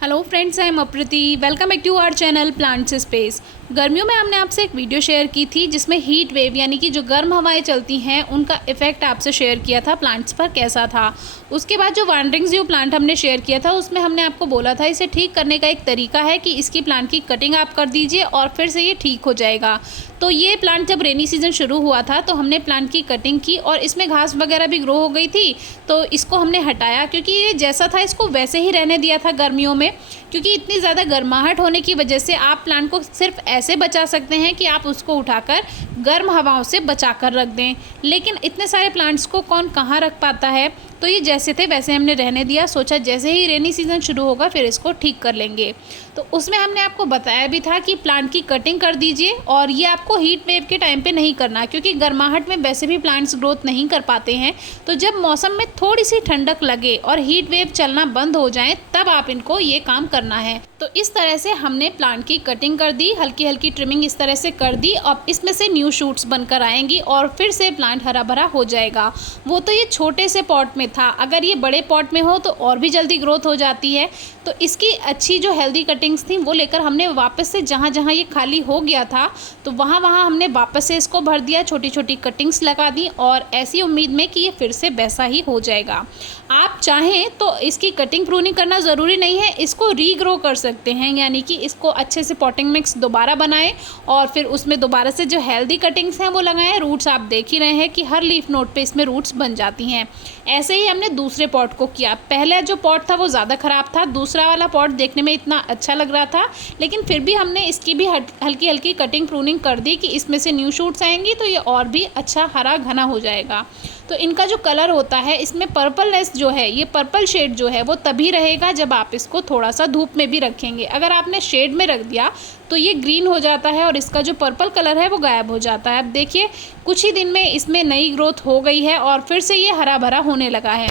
Hello friends, I am Aprati. Welcome back to our channel plants space. गर्मियों में हमने आपसे एक वीडियो शेयर की थी जिसमें हीट वेव यानी कि जो गर्म हवाएं चलती हैं उनका इफेक्ट आपसे शेयर किया था प्लांट्स पर कैसा था। उसके बाद जो वांडरिंग ज़्यू प्लांट हमने शेयर किया था उसमें हमने आपको बोला था इसे ठीक करने का एक तरीका है कि इसकी प्लांट की कटिंग आप कर दीजिए और फिर से ये ठीक हो जाएगा। तो ये प्लांट जब रेनी सीज़न शुरू हुआ था तो हमने प्लांट की कटिंग की और इसमें घास वगैरह भी ग्रो हो गई थी, तो इसको हमने हटाया क्योंकि ये जैसा था इसको वैसे ही रहने दिया था गर्मियों में। क्योंकि इतनी ज़्यादा गर्माहट होने की वजह से आप प्लांट को सिर्फ ऐसे बचा सकते हैं कि आप उसको उठाकर गर्म हवाओं से बचा कर रख दें, लेकिन इतने सारे प्लांट्स को कौन कहाँ रख पाता है। तो ये जैसे थे वैसे हमने रहने दिया, सोचा जैसे ही रेनी सीज़न शुरू होगा फिर इसको ठीक कर लेंगे। तो उसमें हमने आपको बताया भी था कि प्लांट की कटिंग कर दीजिए और ये आपको हीट वेव के टाइम पे नहीं करना क्योंकि गर्माहट में वैसे भी प्लांट्स ग्रोथ नहीं कर पाते हैं। तो जब मौसम में थोड़ी सी ठंडक लगे और हीट वेव चलना बंद हो जाए तब आप इनको ये काम करना है। तो इस तरह से हमने प्लांट की कटिंग कर दी, हल्की हल्की ट्रिमिंग इस तरह से कर दी। अब इसमें से न्यू शूट्स बनकर आएंगी और फिर से प्लांट हरा भरा हो जाएगा। वो तो ये छोटे से पॉट में था, अगर ये बड़े पॉट में हो तो और भी जल्दी ग्रोथ हो जाती है। तो इसकी अच्छी जो हेल्दी कटिंग्स थी वो लेकर हमने वापस से जहाँ जहाँ ये खाली हो गया था तो वहाँ वहाँ हमने वापस से इसको भर दिया, छोटी छोटी कटिंग्स लगा दी और ऐसी उम्मीद में कि ये फिर से वैसा ही हो जाएगा। आप चाहें तो इसकी कटिंग प्रूनिंग करना ज़रूरी नहीं है, इसको रीग्रो कर सकते हैं, यानी कि इसको अच्छे से पॉटिंग मिक्स दोबारा बनाएं और फिर उसमें दोबारा से जो हेल्दी कटिंग्स हैं वो लगाएं। रूट्स आप देख ही रहे हैं कि हर लीफ नोड पे इसमें रूट्स बन जाती हैं। ऐसे ही हमने दूसरे पॉट को किया। पहला जो पॉट था वो ज़्यादा ख़राब था, दूसरा वाला पॉट देखने में इतना अच्छा लग रहा था, लेकिन फिर भी हमने इसकी भी हल्की हल्की कटिंग प्रूनिंग कर दी कि इसमें से न्यू शूट्स आएंगी तो ये और भी अच्छा हरा घना हो जाएगा। तो इनका जो कलर होता है इसमें पर्पलनेस जो है, ये पर्पल शेड जो है वो तभी रहेगा जब आप इसको थोड़ा सा धूप में भी रखेंगे। अगर आपने शेड में रख दिया तो ये ग्रीन हो जाता है और इसका जो पर्पल कलर है वो गायब हो जाता है। अब देखिए कुछ ही दिन में इसमें नई ग्रोथ हो गई है और फिर से ये हरा भरा होने लगा है,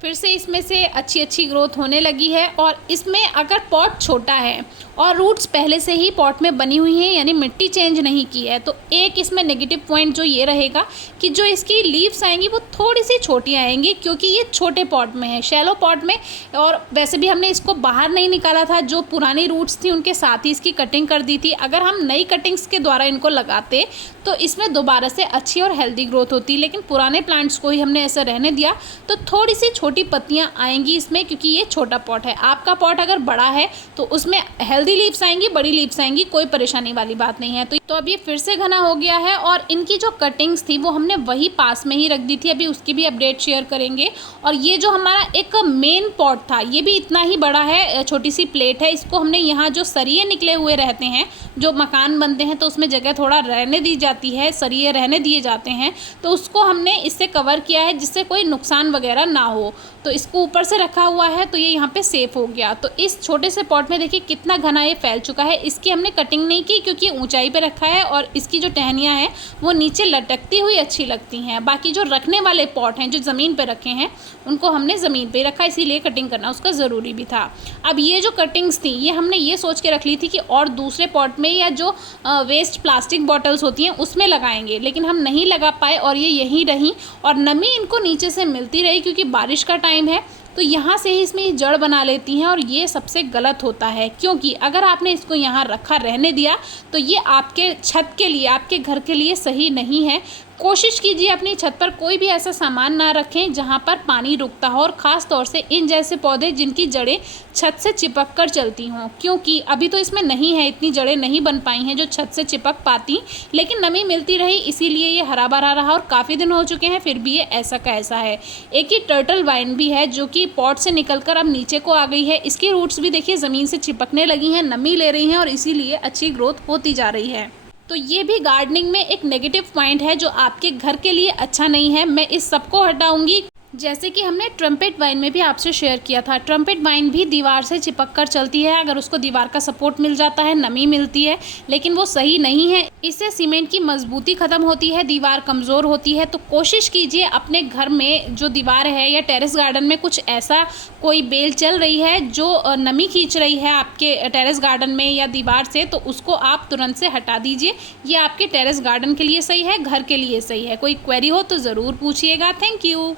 फिर से इसमें से अच्छी ग्रोथ होने लगी है। और इसमें अगर पॉट छोटा है और रूट्स पहले से ही पॉट में बनी हुई हैं यानी मिट्टी चेंज नहीं की है तो एक इसमें नेगेटिव पॉइंट जो ये रहेगा कि जो इसकी लीव्स आएंगी वो थोड़ी सी छोटी आएंगी क्योंकि ये छोटे पॉट में है, शैलो पॉट में। और वैसे भी हमने इसको बाहर नहीं निकाला था, जो पुरानी रूट्स थी उनके साथ ही इसकी कटिंग कर दी थी। अगर हम नई कटिंग्स के द्वारा इनको लगाते तो इसमें दोबारा से अच्छी और हेल्दी ग्रोथ होती, लेकिन पुराने प्लांट्स को ही हमने ऐसा रहने दिया तो थोड़ी सी छोटी पत्तियाँ आएंगी इसमें क्योंकि ये छोटा पॉट है। आपका पॉट अगर बड़ा है तो उसमें हेल्दी लीव्स आएंगी, बड़ी लीव्स आएंगी, कोई परेशानी वाली बात नहीं है। तो अब ये फिर से घना हो गया है और इनकी जो कटिंग्स थी वो हमने वही पास में ही रख दी थी, अभी उसकी भी अपडेट शेयर करेंगे। और ये जो हमारा एक मेन पॉट था ये भी इतना ही बड़ा है, छोटी सी प्लेट है, इसको हमने यहाँ जो सरिये निकले हुए रहते हैं, जो मकान बनते हैं तो उसमें जगह थोड़ा रहने दी जाती है, सरिये रहने दिए जाते हैं, तो उसको हमने इससे कवर किया है जिससे कोई नुकसान वगैरह ना हो। तो इसको ऊपर से रखा हुआ है तो ये यहाँ पे सेफ हो गया। तो इस छोटे से पॉट में देखिए कितना घना ये फैल चुका है। इसकी हमने कटिंग नहीं की क्योंकि ऊंचाई पे रखा है और इसकी जो टहनियाँ हैं वो नीचे लटकती हुई अच्छी लगती हैं। बाकी जो रखने वाले पॉट हैं जो ज़मीन पे रखे हैं उनको हमने ज़मीन पे रखा, इसीलिए कटिंग करना उसका ज़रूरी भी था। अब ये जो कटिंग्स थी ये हमने ये सोच के रख ली थी कि और दूसरे पॉट में या जो वेस्ट प्लास्टिक बॉटल्स होती हैं उसमें लगाएंगे, लेकिन हम नहीं लगा पाए और ये यहीं रहीं और नमी इनको नीचे से मिलती रही क्योंकि बारिश का टाइम है तो यहाँ से ही इसमें जड़ बना लेती हैं और ये सबसे गलत होता है क्योंकि अगर आपने इसको यहाँ रखा रहने दिया तो ये आपके छत के लिए, आपके घर के लिए सही नहीं है। कोशिश कीजिए अपनी छत पर कोई भी ऐसा सामान ना रखें जहाँ पर पानी रुकता हो और ख़ास तौर से इन जैसे पौधे जिनकी जड़ें छत से चिपक कर चलती हों, क्योंकि अभी तो इसमें नहीं है, इतनी जड़ें नहीं बन पाई हैं जो छत से चिपक पाती, लेकिन नमी मिलती रही इसीलिए ये हरा भरा रहा और काफ़ी दिन हो चुके हैं फिर भी ये ऐसा का ऐसा है। एक ही टर्टल वाइन भी है जो कि पॉट से निकलकर अब नीचे को आ गई है, इसकी रूट्स भी देखिए ज़मीन से चिपकने लगी हैं, नमी ले रही हैं और इसीलिए अच्छी ग्रोथ होती जा रही है। तो ये भी गार्डनिंग में एक नेगेटिव पॉइंट है जो आपके घर के लिए अच्छा नहीं है। मैं इस सबको हटाऊंगी। जैसे कि हमने ट्रम्पेट वाइन में भी आपसे शेयर किया था, ट्रम्पेट वाइन भी दीवार से चिपक कर चलती है, अगर उसको दीवार का सपोर्ट मिल जाता है, नमी मिलती है, लेकिन वो सही नहीं है। इससे सीमेंट की मजबूती ख़त्म होती है, दीवार कमज़ोर होती है। तो कोशिश कीजिए अपने घर में जो दीवार है या टेरेस गार्डन में कुछ ऐसा कोई बेल चल रही है जो नमी खींच रही है आपके टेरेस गार्डन में या दीवार से, तो उसको आप तुरंत से हटा दीजिए। ये आपके टेरेस गार्डन के लिए सही है, घर के लिए सही है। कोई क्वेरी हो तो ज़रूर पूछिएगा। Thank you.